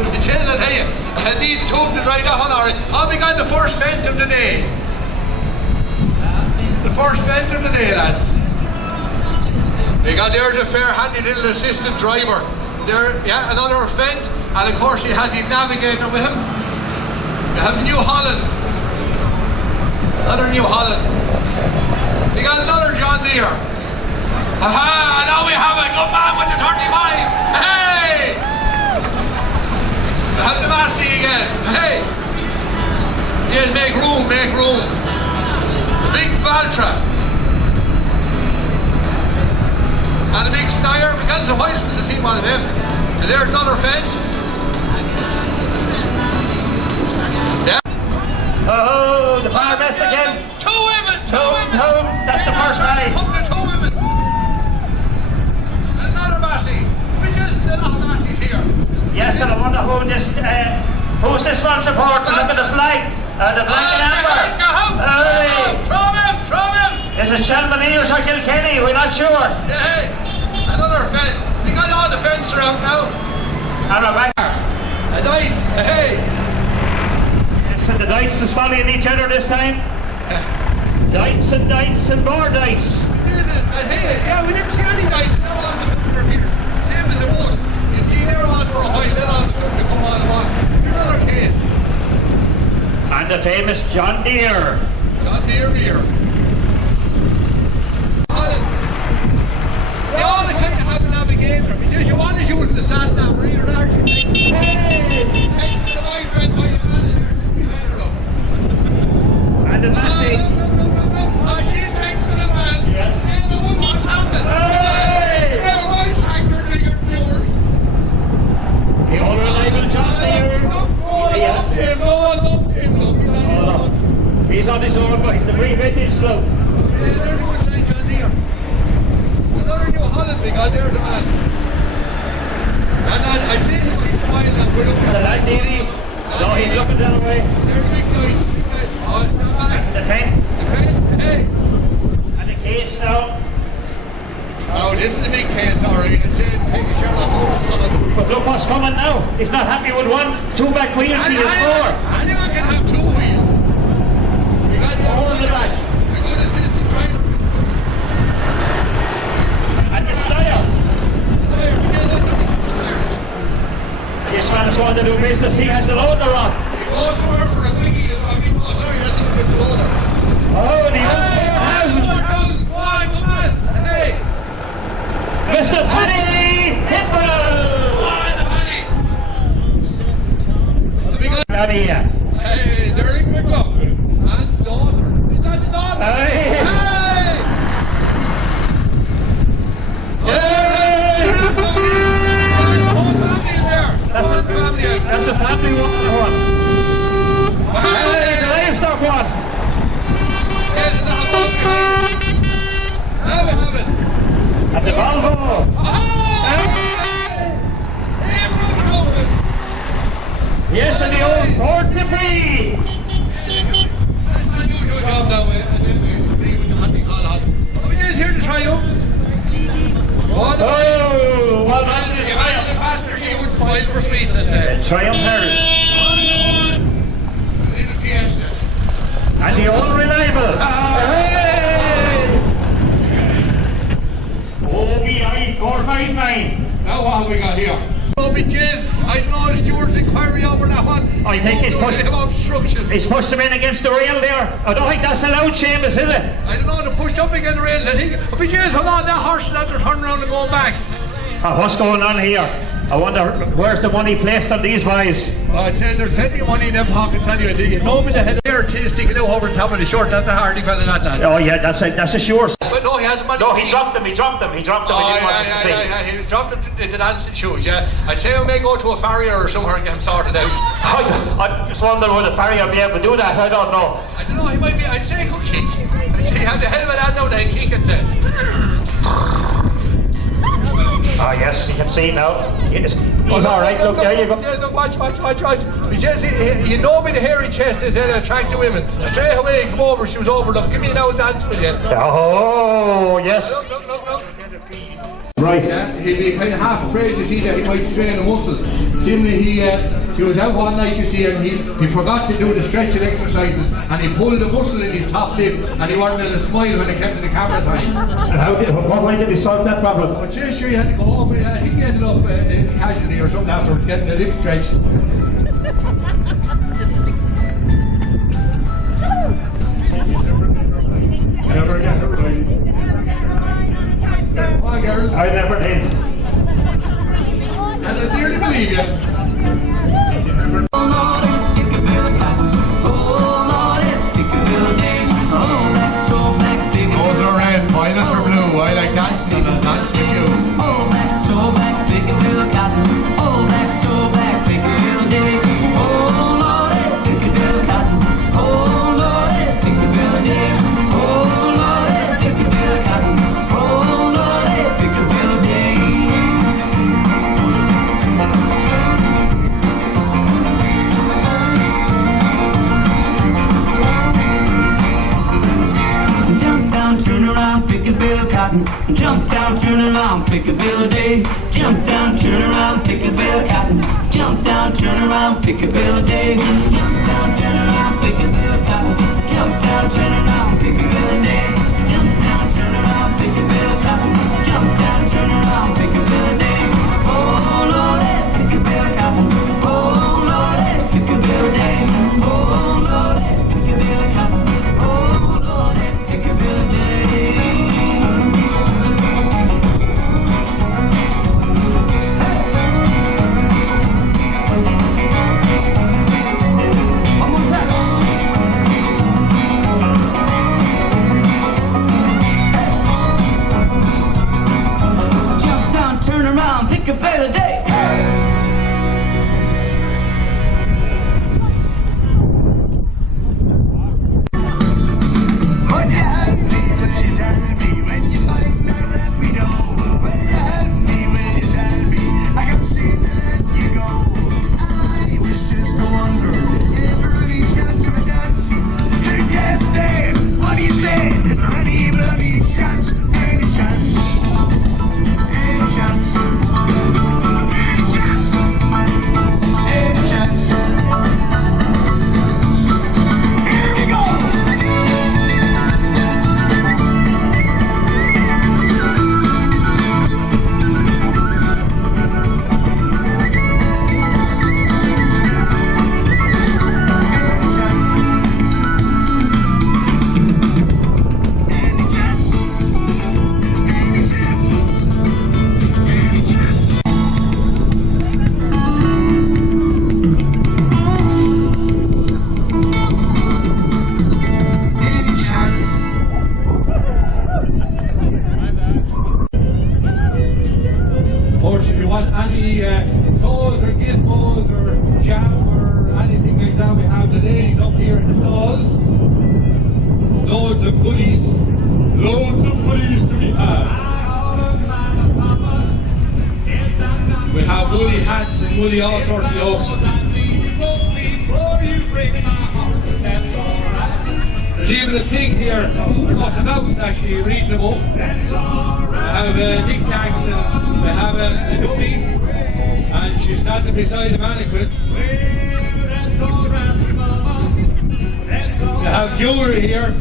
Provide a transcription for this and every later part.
The children, I'll tell you, I need two to drive that one, alright. I'll be on the first vent of the day. The first vent of the day, lads. Because there's a fair handy little assistant driver. There, yeah, another vent, and of course he has his navigator with him. We have the New Holland. Another New Holland. We got another John Deere. Aha! Now we have a good man with the 35. Hey! We have the Massey again. Hey! Yes, make room, make room. Big Valtra. And a big Steyr. We got some whites to see one of them. And there's another fence. Yeah. Oh, the fire mess again. Two women. That's the first guy. Up to two women. And another Massey. We just a lot of Masseys here. Yes, and I wonder who's this one supporting? Look at the flag. The flag in amber. Throw him. Is it Shelmanese or Kilkenny? We're not sure. Hey, another fence. We got all the fence around now. And we're back. A night. Hey. Yes, and the dice is following each other this time. Dice and more dice. And hey, yeah, we never see any dice now on the filter here. Same as it was. You see they're on for a while, then on the filter come on along. Here's another case. And the famous John Deere. John Deere beer. They all kind of have a navigator. Because you want to use the sand now, where you're actually hey! Take the white red by the man in there, behind her up. And the Massey. Oh, she's taking the man. Yes. Hey, the woman, what's happening? Hey! Hey, right tractor to your doors. The old reliable John Deere. No one loves him. He's on his own, but he's the pre-vintage slope. There's a good sign, John Deere. Another New Holland we got there, the man. And I've seen him, he's smiling and we're looking The at land Deary. No, he's looking that way. There's the big lights. Oh, it's not bad. The fence. The fence, hey. And the case now. Oh, this is the big case, alright. It's take a Sherlock Holmes or something. But look what's coming now. He's not happy with two back wheels, he has four. Anyone can have two wheels. We got the All in the back. We're going to assistant driver. And the Steyr. This man is going to do business. He has the loader on. He goes somewhere for a quickie. Oh, sorry, that's just with the loader. Oh, the old 4,000. 4,000. Come on. Hey. Mr. Paddy Hippo. Paddy. Hey, Derek McLaughlin. And daughter. Is that the daughter? Hey. That's a family one. Hey, the livestock one. Now we have it. And the Volvo. Yes, and the old Ford Capri. Unusual job now. We just here to try out. Oh, well done. If I had a passenger, she would file for speeds that day. Triumph Harris. And the old reliable. Hey! OBI 459. Now what have we got here? I saw Stuart's inquiry over that one. I think he's pushed him in against the rail there. I don't think that's allowed, Seamus, is it? I don't know, they pushed up against the rails. I think, if he hold on, that horse is after turning around and going back. What's going on here? I wonder where's the money placed on these boys? I'd say there's plenty of money in them pockets anyway. You know me the head there sticking out over the top of the short. That's a hardy fella, not that. Oh yeah, that's a sure. But no, he hasn't money. No, he dropped them. He dropped them. I didn't want to see. He dropped them in the dancing shoes, yeah. I'd say I may go to a farrier or somewhere and get him sorted out. I just wonder would a farrier be able to do that? I don't know. I don't know, he might be, I'd say he could kick. I'd say he had the hell of a lad now that he kick it Oh yes, you can see now. He's alright, look, there you go. Look, watch. You know me the hairy chest is attract to women. Straight away, come over, she was over, look, give me now a dance with you. Oh, yes. Look. Right. Yeah, he'd be kind of half afraid to see that he might strain a muscle. Sammy, he was out one night, you see, and he forgot to do the stretching exercises, and he pulled a muscle in his top lip, and he wanted to smile when he came to the camera time. And what way did he solve that problem? But sure, he had to go home. I think he ended up casually or something afterwards, getting the lip stretched. Never get it right. Come on, girls. I never did. And I nearly believe you. Those are violets or blue. I like dancing and I'll dance with you. Oh, black, so black, pick a bill of cotton. Oh, black, so black, pick a bill of day. Oh, Lordy, pick a bill of cotton. Oh, Lordy, pick a bill of day. Oh, Lordy, pick a bill of cotton. Oh, Lordy, pick a bill of day. Jump down, turn around, pick a bill of cotton. Jump down, turn around, pick a bill of day. Jump down, turn around, pick a bill of cotton. Jump down, turn around, pick a bill of day. Jump down, turn around, pick a bill of cotton. Jump down, turn around, pick a bill of day. Jump down, turn around, pick a bill of cotton. Jump down, turn around, pick a bill of day. Oh, Lordy, pick a bill of cotton. Oh, Lordy, pick a bill of day. Oh, Lordy, pick a bill of cotton. Oh, Lordy, pick a bill of day. Pick a bill of day. What you have me when you tell me, when you find out, let me know. When you have me when you tell me, I can seem to let you go. I was just a wonder, is there any chance of a dance? Take yesterday, what do you say? Is there any bloody chance? Any chance? Any chance? Toys or gizmos or jam or anything like that, we have the ladies up here in the stalls. Loads of goodies. Loads of goodies to be had. We have woolly hats and woolly all sorts of yokes. There's even a pig here, or not a mouse actually, reading a book. We have knickknacks and we have a dummy. And she's standing beside a mannequin. You have jewellery here.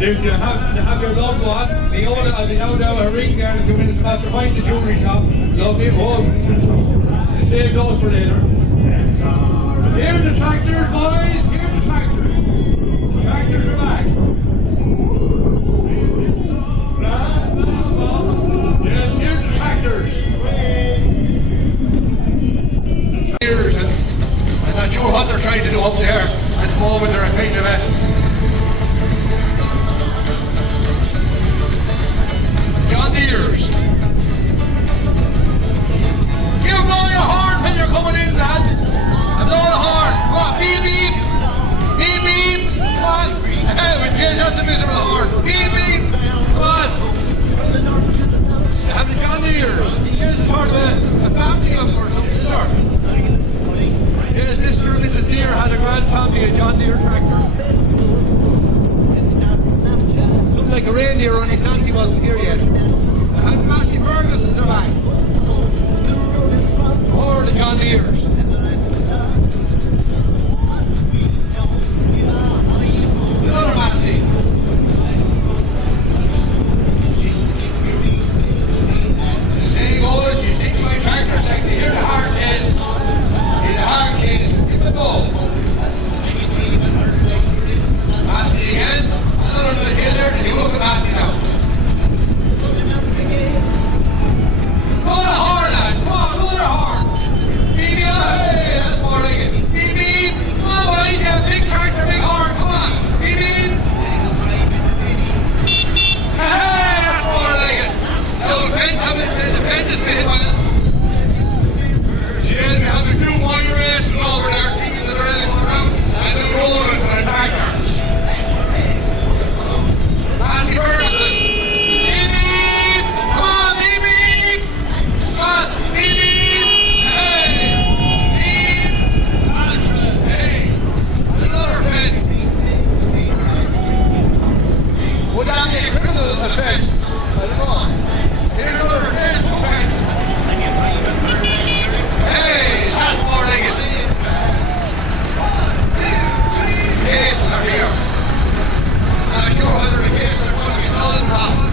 If you have your loved one, the owner will be out of a ring there in 2 minutes after find the jewellery shop. Lovely. Oh, save those for later. Here the tractors, boys. Here the tractors. Tractors are back. Yes, here the tractors. I'm not sure what they're trying to do up there at the moment. They're a kind of John Deere's. Give blow your horn when you're coming in, lads. And blow the horn. Come on, beep beep. Beep beep. Come on. That's a miserable horn. Beep beep. Come on. They have the John Deere's. Here's part of a family of or something there. Yes, Mr. and Mrs. Deere had a grand family of John Deere tractors. Looked like a reindeer, only Sandy wasn't here yet. They had Massey Ferguson's are back. Oh, power of the John Deere's. Another Maxi. There you go, you take my tractor sector, here's the hard case. Here's the hard case, give the ball. Maxi again, another good hill there, and you look at Maxi now. Come on, hard lad, come on, another hard. Beep, hey, that's more like it. Beep, beep, come on, boy, you have big tractor, big horn, come on. Beep, beep. Hey, that's more like it. The fence is hit on it. Yeah, we have the two wire races over there, keeping the railing around, and the rollers for the tractor. Matthew Ferguson. Beep, beep. Come on, beep, beep. Come on, beep, beep. Hey. Beep. Hey. Another fence. Would that be a criminal offense? I don't know. Here's another fence. Hey, that's more like it. Yes, they're here. I'm not sure whether the case are going to be solid profit.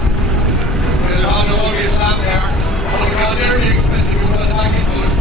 There's on the wall, you stop there. All around there, be expensive. You want to knock into it.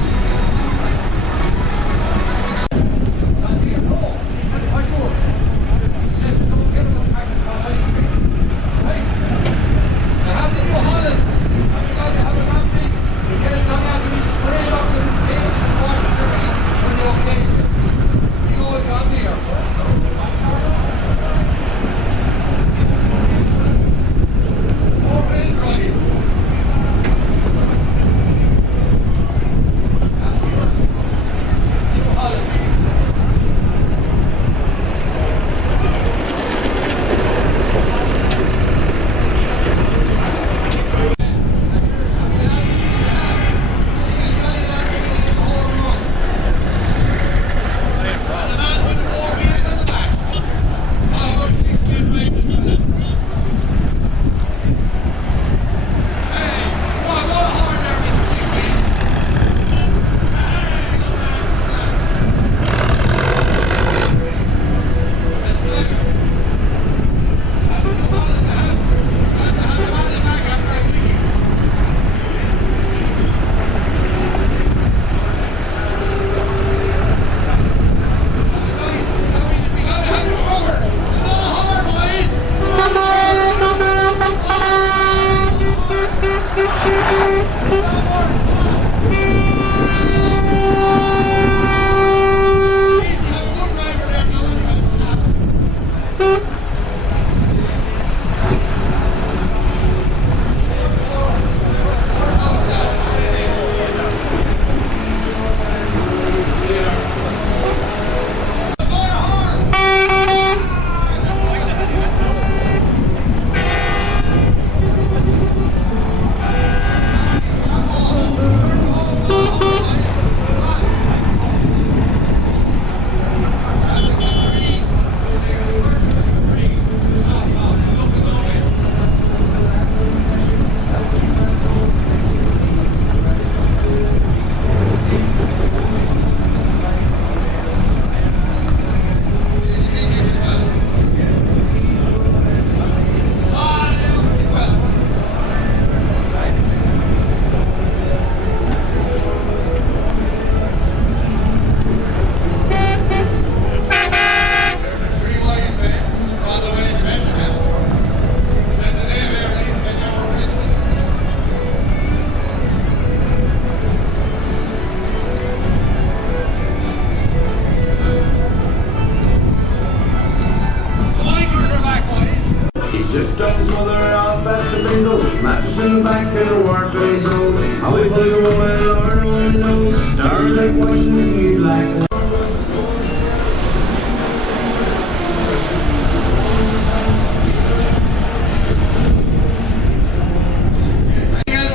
Mattress in the back of the workplace road. How we put a woman Lord only knows. Stars like Washington, you like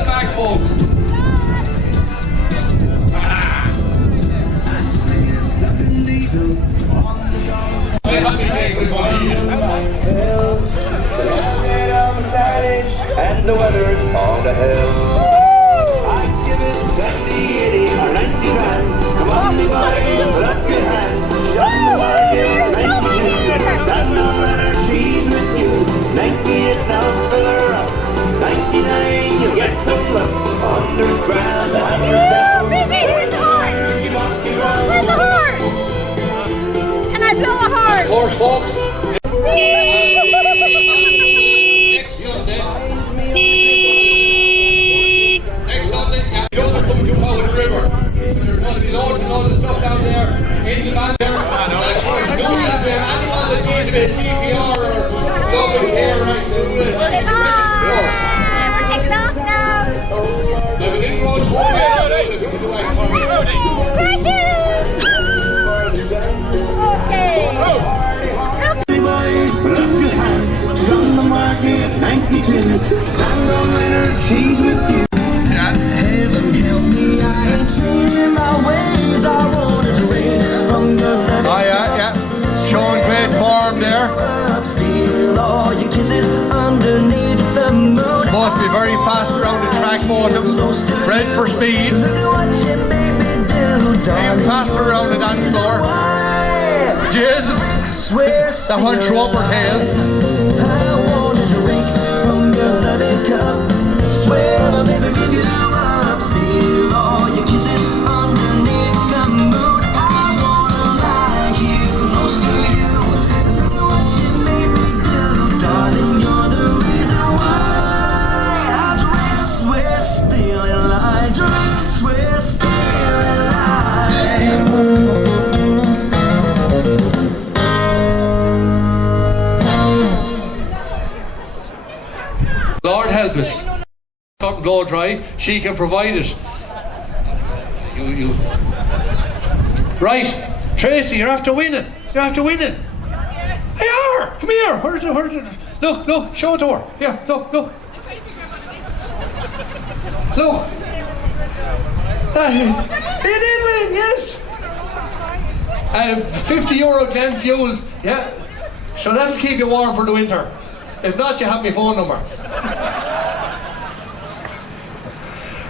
back, folks. And the weather's on the hill. I give it 70, 80, or 90. course, folks. Next Sunday, you don't have to come jump out of the river. There's going to be loads and loads of stuff down there in the van there. And of course, you don't have to have anyone that needs a bit of CPR or loving care, right? We're taking off now. If it didn't go to home, if you can do it for me. Pressure! Okay. Boys, put up your hands. She's on the market, 92. Stand on winner, she's with you. Heaven help me, I ain't changing my ways. I wanted to rain from your left. Oh, yeah. Showing great form there. Steal all your kisses underneath the moon. Supposed to be very fast around the track, both of them. Bred for speed. Look at what you made me do, darling. Even faster around the dance floor. Jesus. That one threw up her tail. I wanted to drink from your loving cup. Swear I'll never give you up. Steal all your kisses underneath the moon. I wanna lie here close to you. Look at what you made me do, darling. You're the reason why I drink, swear, still alive. Drink, swear, still alive. Lord help us. Something blow dry, she can provide it. You. Right, Tracy, you're after winning. You're after winning. Hey, are. Come here. Where's it? Look, show it to her. Here, look. Look. You did win, yes. €50 Glen Fuels, yeah. So that'll keep you warm for the winter. If not, you have my phone number.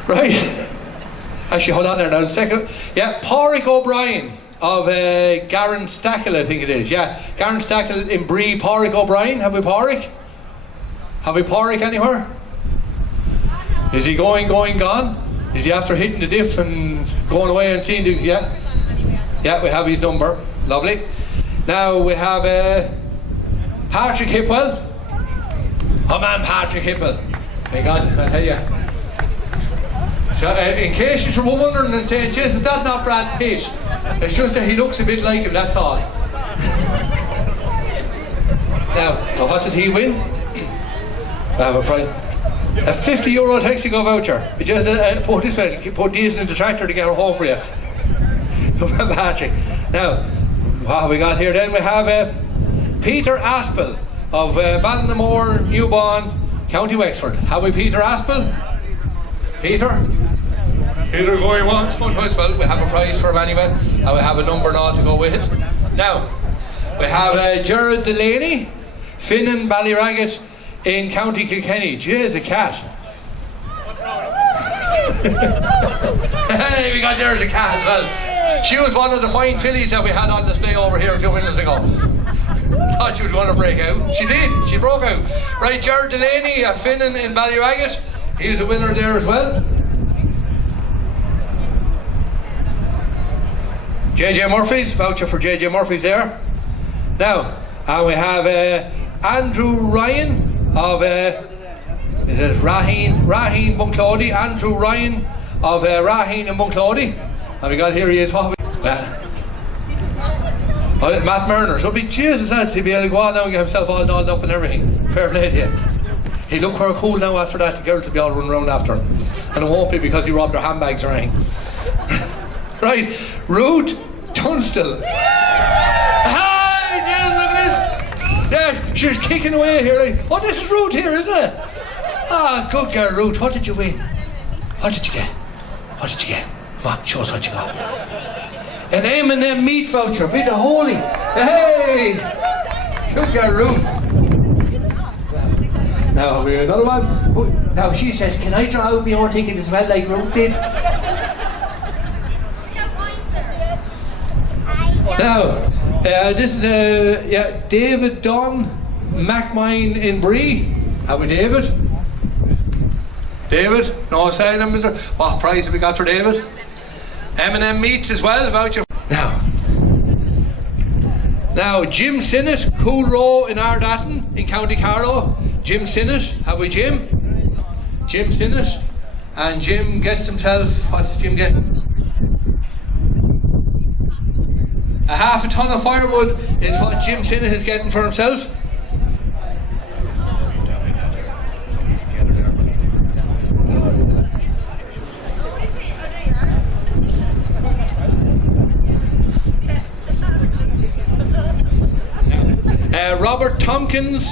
Right. Actually, hold on there now a second. Yeah, Pádraig O'Brien of Garran Stackle, I think it is. Yeah, Garran Stackle in Bree. Pádraig O'Brien. Have we Pádraig? Have we Pádraig anywhere? Is he gone? Is he after hitting the diff and going away and seeing the... Yeah? Yeah, we have his number. Lovely. Now we have Patrick Hipwell. Oh man, Patrick Hipwell. My God, I tell you. So, in case you're wondering and saying, Jesus, that's not Brad Pitt. It's just that he looks a bit like him, that's all. Now, so what did he win? I have a prize. A €50 taxi go voucher. You just put this way, put diesel in the tractor to get her home for you. Patrick. Now, what have we got here then? We have Peter Aspel of Ballinamore, Newbawn, County Wexford. Have we Peter Aspel? Peter going once, but well, we have a prize for him anyway, and we have a number now to go with it. Now, we have Gerard Delaney, Finnan Ballyragget in County Kilkenny. Jeez, a cat. Hey, we got there's a cat as well. She was one of the fine fillies that we had on display over here a few minutes ago. Thought she was going to break out. She did. She broke out. Right, Gerard Delaney, a Finnan in Ballyragget. He's a winner there as well. JJ Murphy's, voucher for JJ Murphy's there. Now, and we have Andrew Ryan of, is it Raheen Bunclody? Andrew Ryan of Raheen and Bunclody. And we got here he is, what have we? Matt Murner. So be Jesus lads, he'll be able to go on now and get himself all dolled up and everything. Fair play to you. He looked quite cool now after that, the girls will be all running around after him. And it won't be because he robbed their handbags or anything. Right, Ruth Tunstall. Hi, Jesus, look at this. Yeah, she's kicking away here. Like, oh, this is Ruth here, is it? Ah, good girl, Ruth. What did you win? What did you get? Come on, show us what you got. An M&M meat voucher, bit of holy. Hey! Good girl, Ruth. Now, we have another one. Now, she says, can I draw out my own ticket as well, like Ruth did? Now, this is David Dunn, MacMine in Bree. Have we David? David? No saying him, Mr. What prize have we got for David? M&M meats as well, voucher. Now Now, Jim Sinnott, Cool Row in Ardatton in County Carlow. Jim Sinnott, have we Jim? Jim Sinnott. And Jim gets himself, what's Jim getting? A half a ton of firewood is what Jim Sinnott is getting for himself. Robert Tompkins. Oh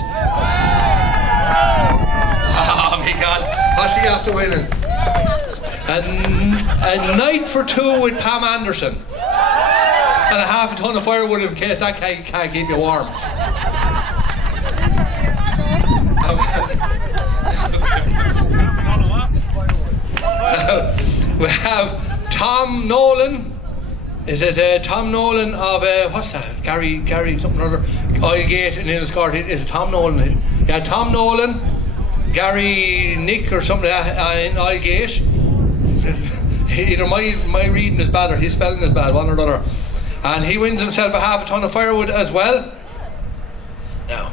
my God, what's he after winning? A night for two with Pam Anderson. And a half a ton of firewood in case that can't keep you warm. We have Tom Nolan. Is it Tom Nolan of what's that? Gary something or other. Oilgate in Enniscorthy. Is it Tom Nolan? Yeah, Tom Nolan. Gary Nick or something in Oilgate. Either my reading is bad or his spelling is bad, one or the other. And he wins himself a half a ton of firewood as well. Now,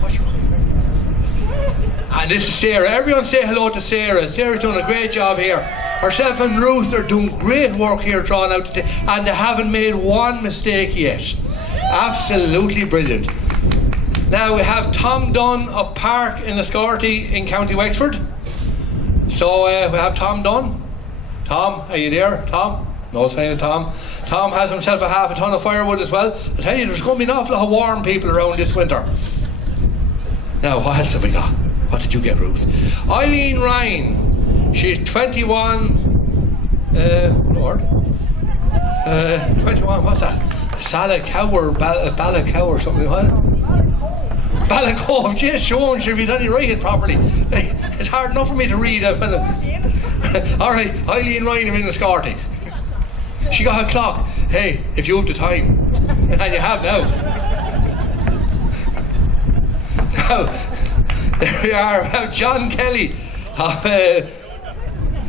what's your name? And this is Sarah. Everyone say hello to Sarah. Sarah's doing a great job here. Herself and Ruth are doing great work here drawing out today, and they haven't made one mistake yet. Absolutely brilliant. Now we have Tom Dunn of Park in Enniscorthy in County Wexford. So we have Tom Dunn. Tom, are you there? Tom? No sign of Tom. Tom has himself a half a ton of firewood as well. I tell you, there's going to be an awful lot of warm people around this winter. Now, what else have we got? What did you get, Ruth? Eileen Ryan. She's 21. 21. What's that? Salacow or Balacow or something. What? Balacove. Just showing she done it write it properly. It's hard enough for me to read. All right, Eileen Ryan in Enniscorthy. She got her clock. Hey, if you have the time, and you have now. Now, there we are. We have John Kelly.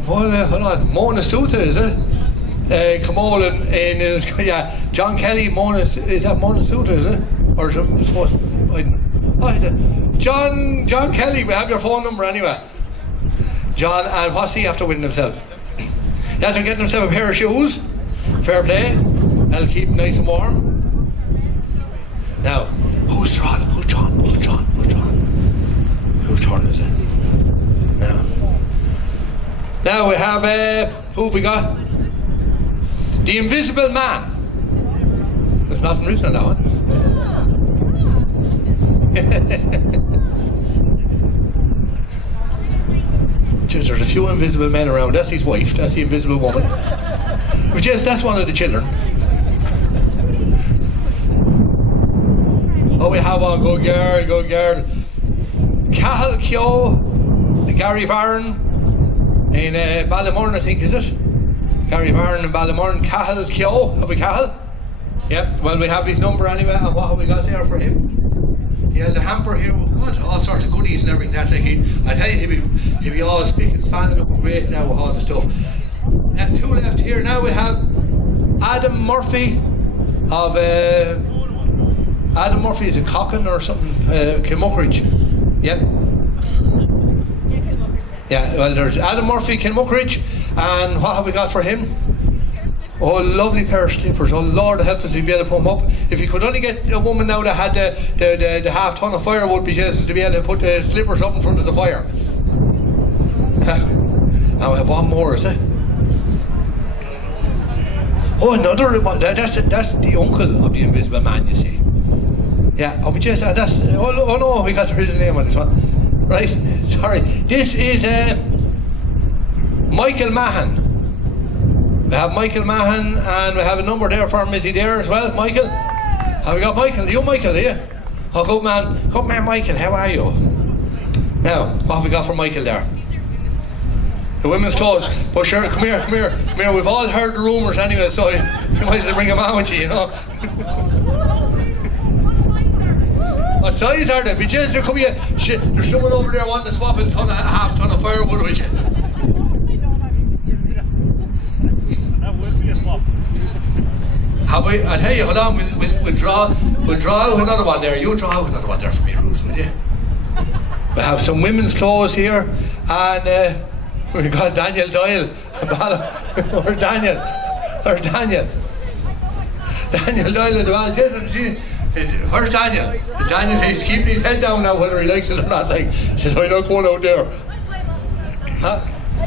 Hold on. Mona Suta, is it? Camolin in John Kelly. Is that Mona Suta, is it? Or something? What is it? John Kelly. We have your phone number anyway. John, and what's he after winning himself? He has to get himself a pair of shoes. Fair play. That'll keep him nice and warm. Now, who's John? Who's turn is it? Now we have who have we got? The Invisible Man. There's nothing written on that one. There's a few invisible men around. That's his wife. That's the invisible woman. But yes, that's one of the children. Oh, we have one. Good girl. Cahill Kyo, the Gary Varn in Ballymoran, I think, is it? Gary Varn in Ballymoran. Cahill Kyo. Have we Cahill? Yep. Well, we have his number anyway. And what have we got there for him? He has a hamper here with all sorts of goodies and everything. That's like I tell you, he'll be all speaking Spanish, looking great now with all the stuff. Two left here. Now we have Adam Murphy of Adam Murphy is a Cocken or something, Kilmuckridge. Yep. Yeah, well, there's Adam Murphy, Kilmuckridge, and what have we got for him? Oh, lovely pair of slippers. Oh, Lord help us, he'd be able to put them up. If you could only get a woman now that had the half ton of firewood, be able to be able to put the slippers up in front of the fire. Now we have one more, is it? Oh, another one. That's the uncle of the Invisible Man, you see. Yeah, oh, we just, that's, oh no, we got his name on this one. Right, sorry. This is Michael Mahan. We have Michael Mahan, and we have a number there for him. Is he there as well, Michael? Have we got Michael? Are you Michael, are you? Oh, good man, Michael, how are you? Now, what have we got for Michael there? The women's clothes. But sure, come here. We've all heard the rumours anyway, so you might as well bring them on with you, you know. What size are they? Be just there could be there's someone over there wanting to swap a half ton of firewood with you. That would be a swap. I tell you, hold on, we'll draw out another one there. You draw out another one there for me, Ruth, will you? We have some women's clothes here, and we've got Daniel Doyle. Or Daniel. Daniel Doyle as well. Where's Daniel? Daniel, he's keeping his head down now, whether he likes it or not. Like, says, I'm not going out there. Huh?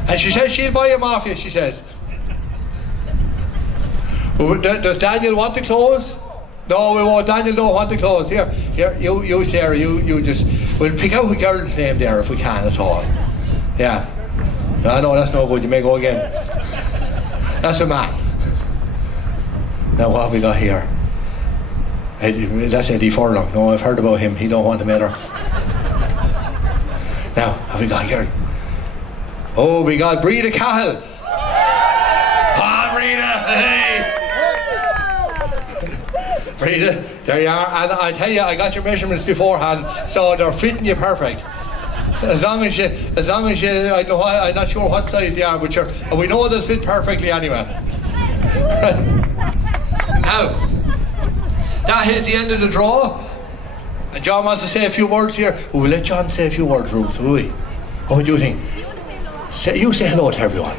And she says she'll buy him off you, she says. Does Daniel want the clothes? No, we won't. Daniel don't want the clothes. Here, you Sarah, you just, we'll pick out a girl's name there if we can at all. Yeah. No, that's no good. You may go again. That's a man. Now what have we got here? That's Eddie Furlong. No, I've heard about him. He don't want to matter. Now, have we got here? Oh, we got Breda Cahill. Ah, Breda, hey! Breda, there you are. And I tell you, I got your measurements beforehand, so they're fitting you perfect. As long as you, I know, I'm not sure what size they are, but we know they'll fit perfectly anyway. Now, that is the end of the draw. And John wants to say a few words here. We'll let John say a few words, Ruth, will we? What do you think? You say hello to everyone.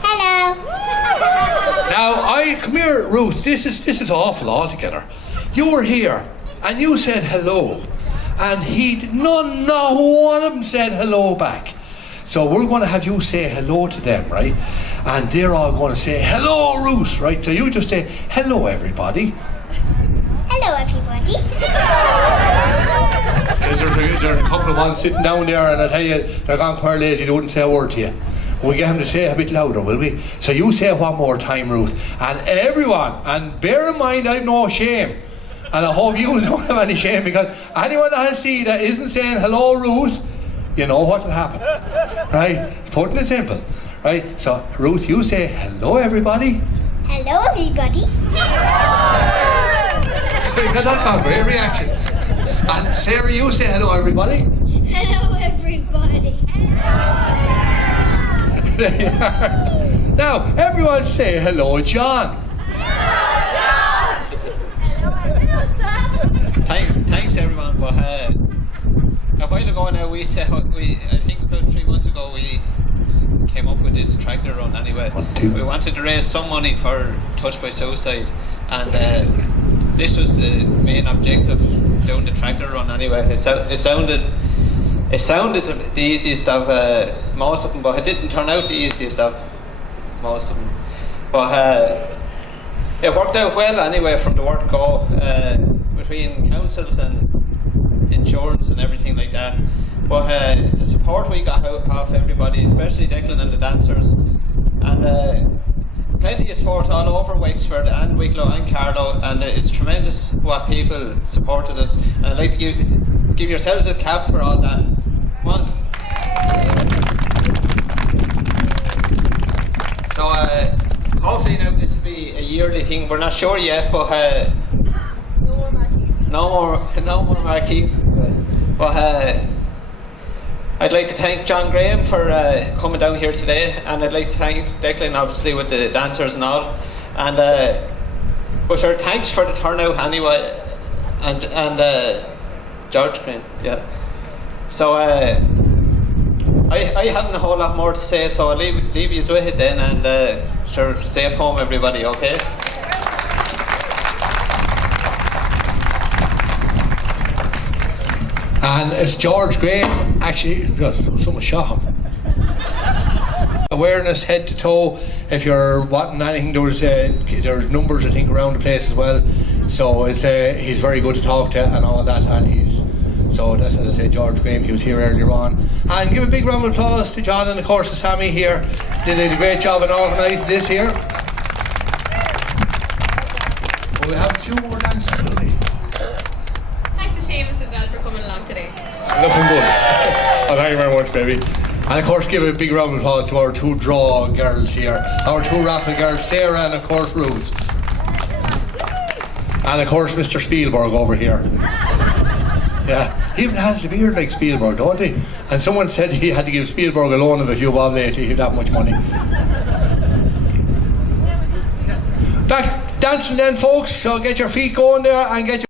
Hello. Now, come here, Ruth. This is awful altogether. You were here, and you said hello, and not one of them said hello back. So we're going to have you say hello to them, right? And they're all going to say, hello, Ruth, right? So you just say, hello, everybody. Hello, everybody. There's a couple of ones sitting down there, and I tell you, they're gone quite lazy, they wouldn't say a word to you. We'll get them to say it a bit louder, will we? So you say it one more time, Ruth. And everyone, and bear in mind, I've no shame. And I hope you don't have any shame, because anyone that I see that isn't saying hello, Ruth, you know what will happen, right? Putting it simple, right? So, Ruth, you say, hello, everybody. Hello, everybody. You got that one, great reaction. And Sarah, you say, hello, everybody. Hello, everybody. There you are. Now, everyone say, hello, John. Hello, Sam. Thanks everyone. But a while ago now, I think about 3 months ago, we came up with this tractor run anyway. We wanted to raise some money for Touched by Suicide, and this was the main objective, doing the tractor run anyway. It sounded the easiest of most of them, but it didn't turn out the easiest of most of them. But it worked out well anyway from the word go, between councils and insurance and everything like that. But the support we got out of everybody, especially Declan and the dancers, and plenty of support all over Wexford and Wicklow and Carlow, and it's tremendous what people supported us, and I'd like to give yourselves a clap for all that. Come on. So hopefully now this will be a yearly thing. We're not sure yet, but no more marquee. But I'd like to thank John Graham for coming down here today, and I'd like to thank Declan obviously with the dancers and all, and but sure, thanks for the turnout anyway, and George Graham, yeah. So I haven't a whole lot more to say, so I'll leave you with it then, and sure, safe home everybody, okay? And it's George Graham, actually, someone shot him. Awareness head to toe. If you're wanting anything, there's numbers I think around the place as well. So it's he's very good to talk to and all that, and so that's, as I said, George Graham. He was here earlier on. And give a big round of applause to John and of course to Sammy here. They did a great job in organising this here. Well, we have a few more dances today. Thanks to Seamus as well for coming along today. Looking good. Oh, thank you very much, baby. And of course, give a big round of applause to our two draw girls here, our two raffle girls, Sarah and of course Ruth. And of course Mr. Spielberg over here. Yeah, he even has the beard like Spielberg, don't he? And someone said he had to give Spielberg a loan of a few bob later, he had that much money. dancing then, folks, so get your feet going there and get your...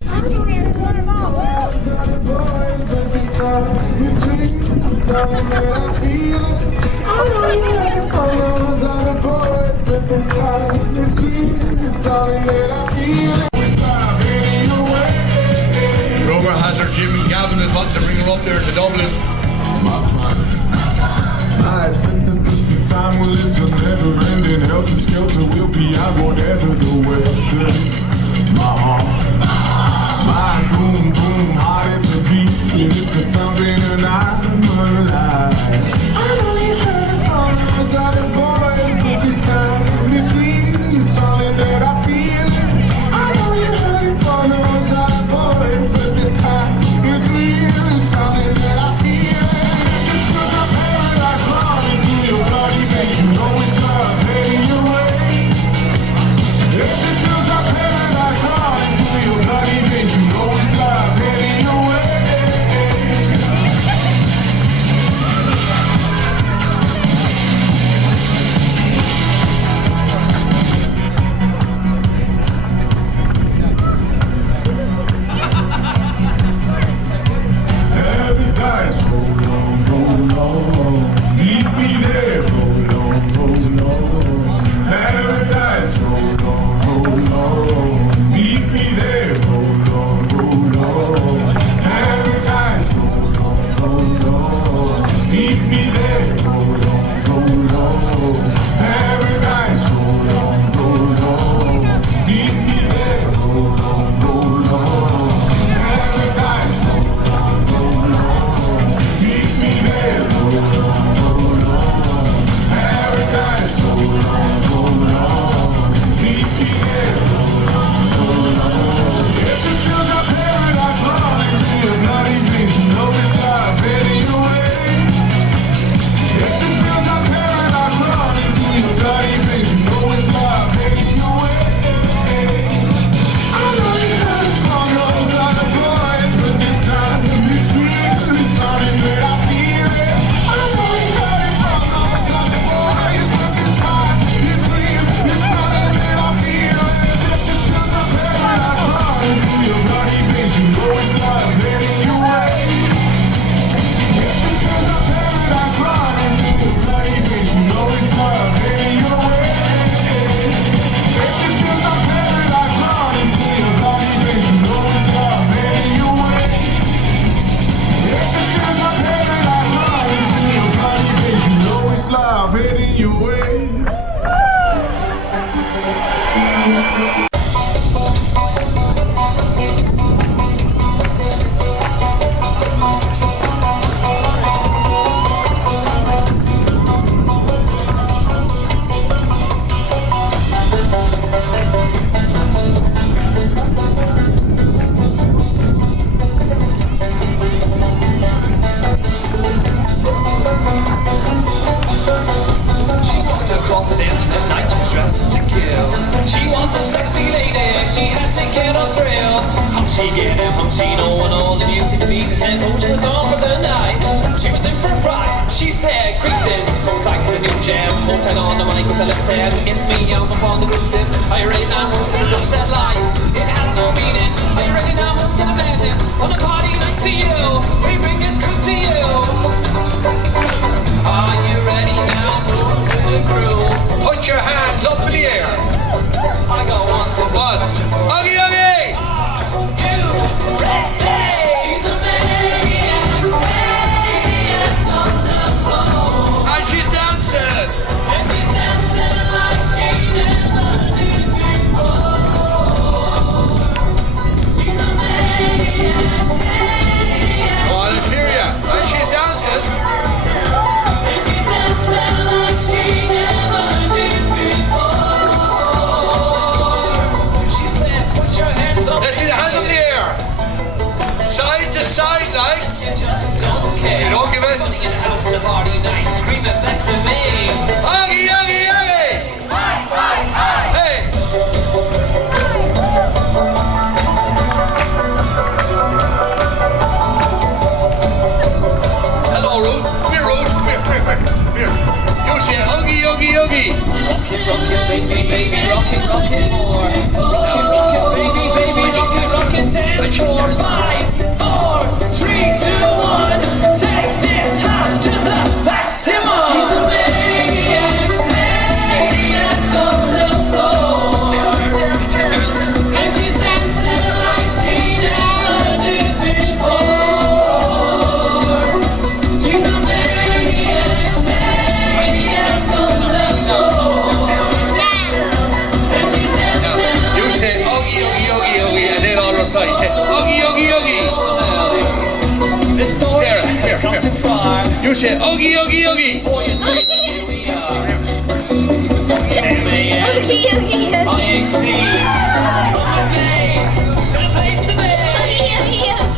Rover has her Jimmy Gavin is wanting to bring her up there to Dublin. Time will it's a never ending helter skelter. We'll be out whatever the weather. My heart, my boom boom heart, it's a beat and it's a thumping and I'm alive. I know you've heard it from those other boys, but this time between it's something that I feel. I know you heard it from those other boys, but this time between it's something that I feel. It's just a paradise running through your bloody veins. You know it's love heading your way. If it feels like paradise running through your bloody veins, you know it's love heading your way. Paradise, roll on, roll on. Meet me there, roll on, roll on. Paradise, roll on, roll on. Meet me there, roll on, roll on. Paradise, roll on, roll on. Meet me there, roll on, roll on. Paradise, roll on, roll on. Meet me there, roll on, roll on. Paradise, roll on, roll on. Meet me there, roll on, roll on. Paradise, roll on, roll on. Meet me there, roll on, roll on. If it feels like paradise running through your bloody veins, you know it's love heading your way. If it feels like paradise running through your bloody veins, you know it's love heading your way. I know you heard it from those other boys, but this time it's real, it's something that I feel. I know you heard it from those other boys, but this time it's real, it's something that I feel. If it feels like paradise running through your bloody veins, you know it's love heading your way. If it feels like paradise running through your bloody veins, you know it's love heading your way. If it feels like paradise running through your bloody veins, you know it's love heading your way. If it feels like paradise running through your bloody veins, you know it's love heading your way. She walked across the dance at night, she was dressed to kill. She was a sexy lady, she had to get a thrill. How she get him, how she know, and all the beauty to beat the tempo, she was on for the night. She was in for a fright, she said, greetings, so tight to the new jam. Hold tight on the mic with the left hand, it's me, I'm up on the groove tip. Are you ready now, move to the drum set life? It has no meaning. Are you ready now, move to the madness? On a party night to you, we bring this crew to you. Are you ready now? Move to the groove. Put your hands up in the air. I got one simple One. question for Oogie, oogie. you. Ready? She's a maniac, maniac on the floor. And she dancing. And she's dancing like she never did before. Right, say Oogie, Oogie, Oogie. This story Sarah, has here, come here. too far. You say Oogie, Oogie, Oogie. For you say here we are. M-A-N. Oogie, oogie, oogie. I-A-C. Come with me to the place to be. Oogie, oogie, oogie.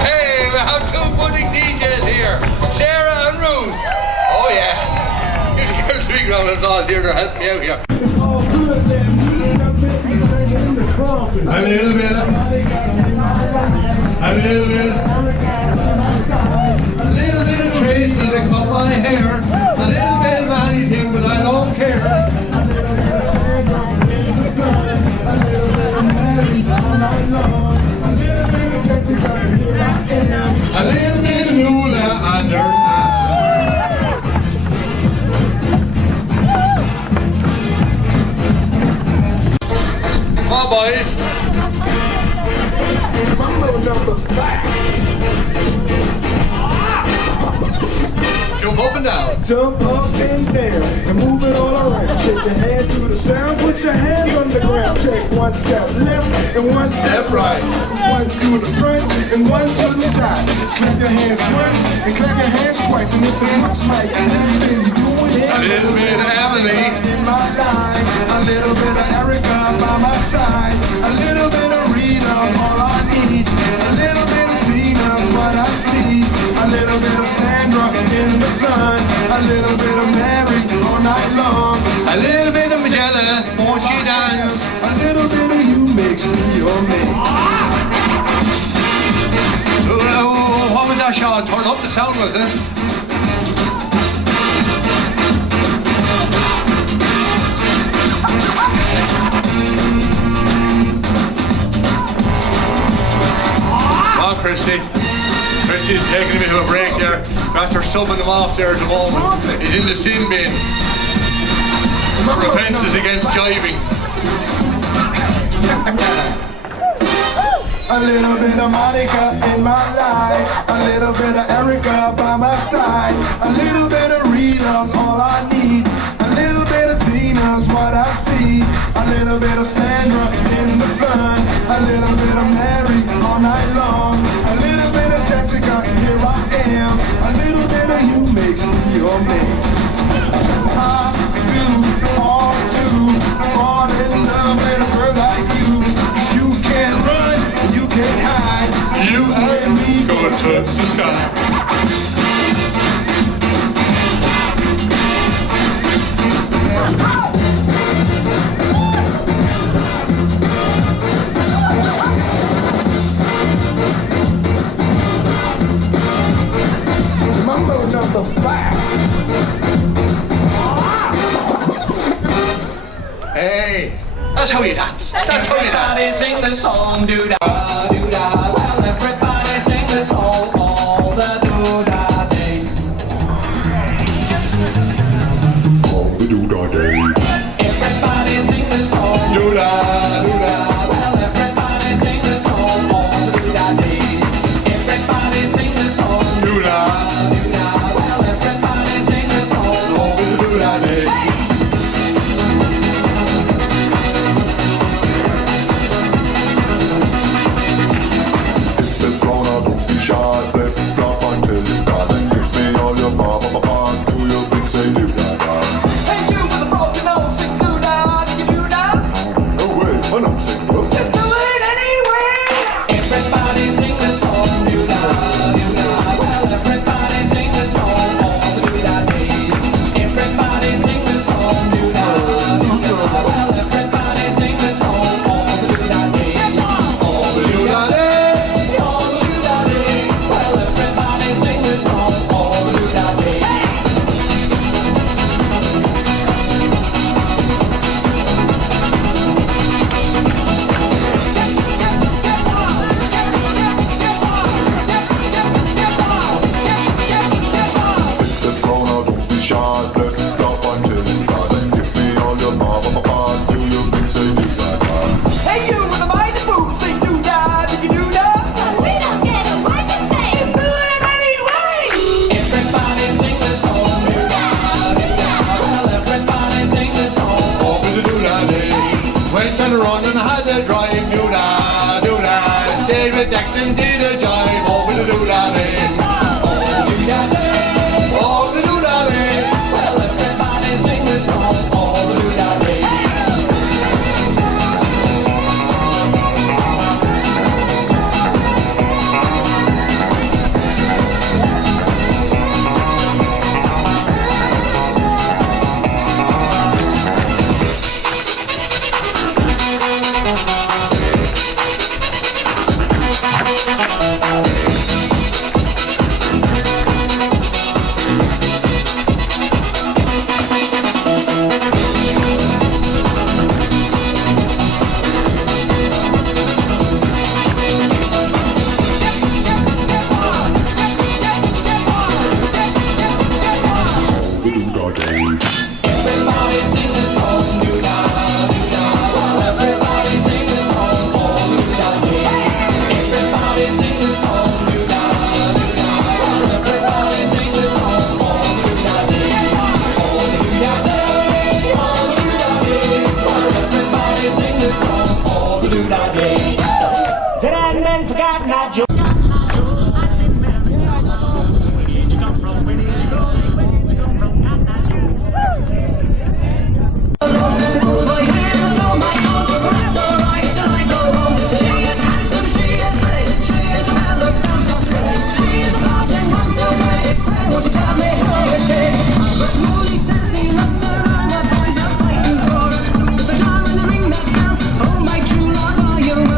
Hey, we have two budding DJs here, Sarah and Ruth. Oh yeah. Give the girls a big round of applause here to help me out here. A little bit of trace in the cup of my hair, a little bit of anything, but I don't care. A little bit of Lula under Come on, boys. Jump up and down. Jump up and down and move it all around. Shake your hand to the sound, put your hands on the ground. Take one step left and one step right. One to the front and one to the side. Clap your hands once and clap your hands twice. And if it looks like this, then you doing it. A little bit of Emily. In my life, a little bit of Erica by my side. A little bit of Rita, all I need. A little bit of Tina's what I see. A little bit of Sandra in the sun. A little bit of Mary all night long. A little bit of Magella, won't you dance? A little bit of you makes me your man. What was that, Sean? Turn up the sound, was it? Come on, Christy. Christy's taking a bit of a break there. After subbing them off there at the moment. He's in the sin bin. For offences against jiving. A little bit of Monica in my life. A little bit of Erica by my side. A little bit of Rita's all I need. A little bit of Tina's what I see. A little bit of Sandra in the sun. A little bit of Mary all night long. A little bit of Jessica, here I am. A little bit of you makes me your man. I do all to fall in love with a girl like you. You can't run, you can't hide. You and me go touch the sky. Mambo number 5. Hey, that's how you dance. That's how you dance. Everybody sing the song, doo-da, doo-da. Well, everybody sing the song all the doo-da day. All the doo-dah day. Everybody sing the song, Doo-da, doo-da. well, everybody sing the song all the doo-da day. Everybody sing the song, Doo-da. doo-da. Well, everybody sing the song all the Doo-da day. It's the and run and had a drive, do-da, do-da. David Declan did a jive over the do-da lane. Over the do-da lane. Well, everybody sing the song over the do-da lane. Oh my true love, are you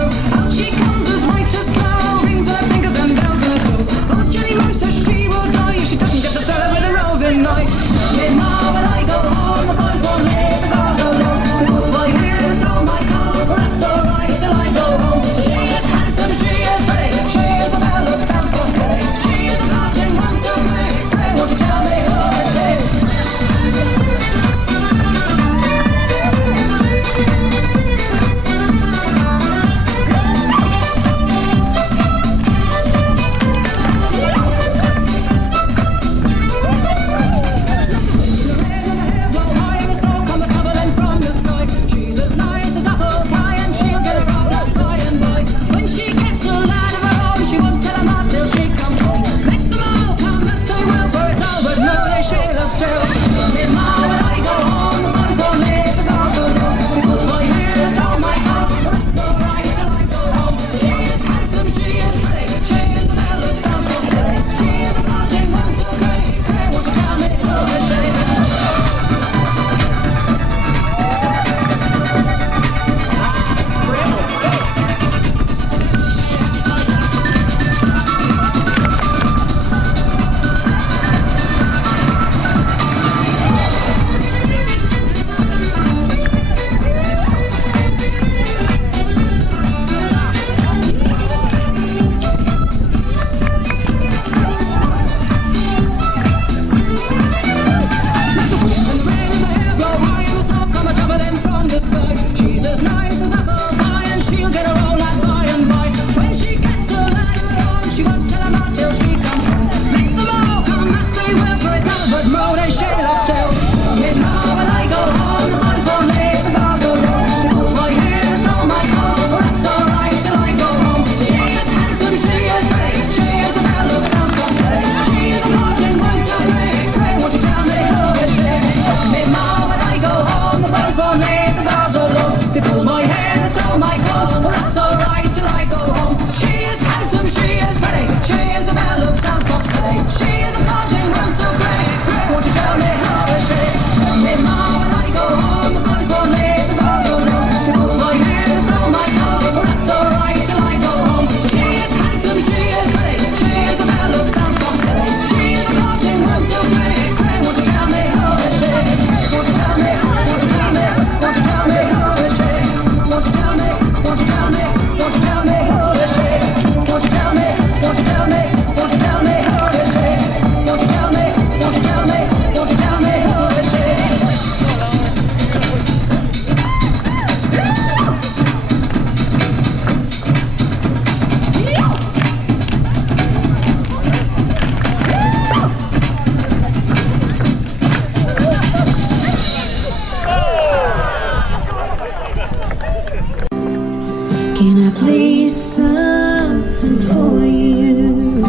Can I play something for you?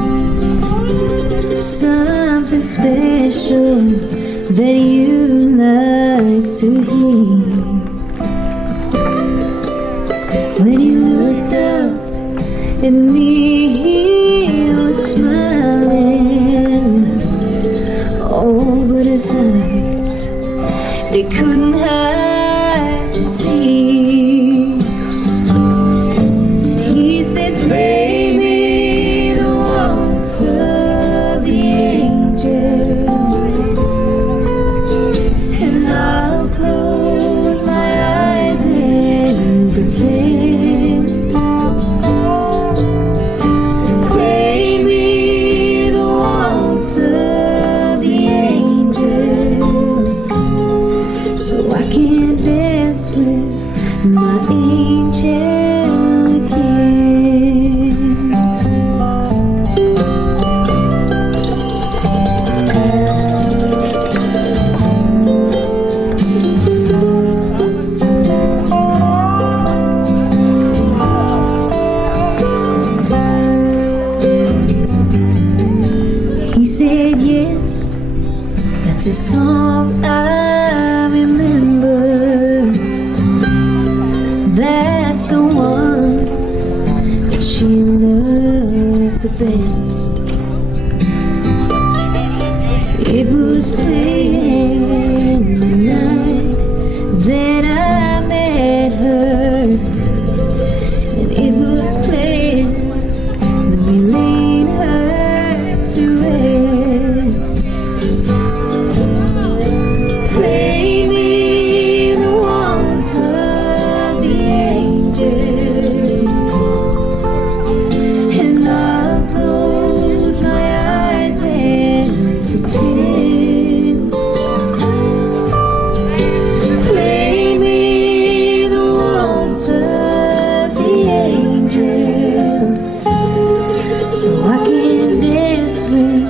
Something special that you like to hear. When you looked up at me, you were smiling. Oh, but his eyes, they couldn't hide the tears. And he said, play me the waltz of the angels, and I'll close my eyes and pretend. Play me the waltz of the angels, so I can dance with my angel again. He said, yes, that's a song I remember. That's the one that she loved the best. It was playing the night that I met her, and it was playing when we laid her to rest. Play me the waltz of the angels, and I'll close my eyes and pretend. Play me the waltz of the angels, so I can dance with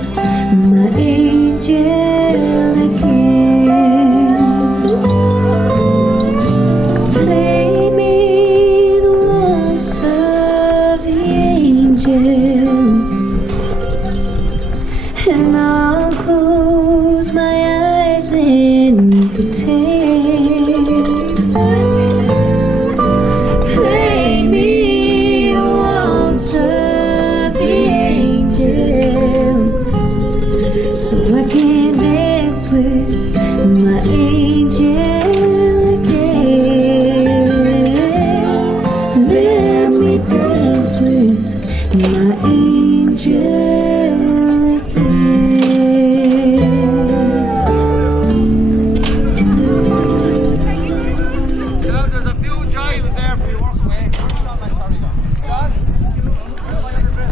my angel again. Play me the waltz of the angels, and I'll close my eyes and pretend. Play me the waltz of the angels, so I can dance with my angel again. Let me dance with my angel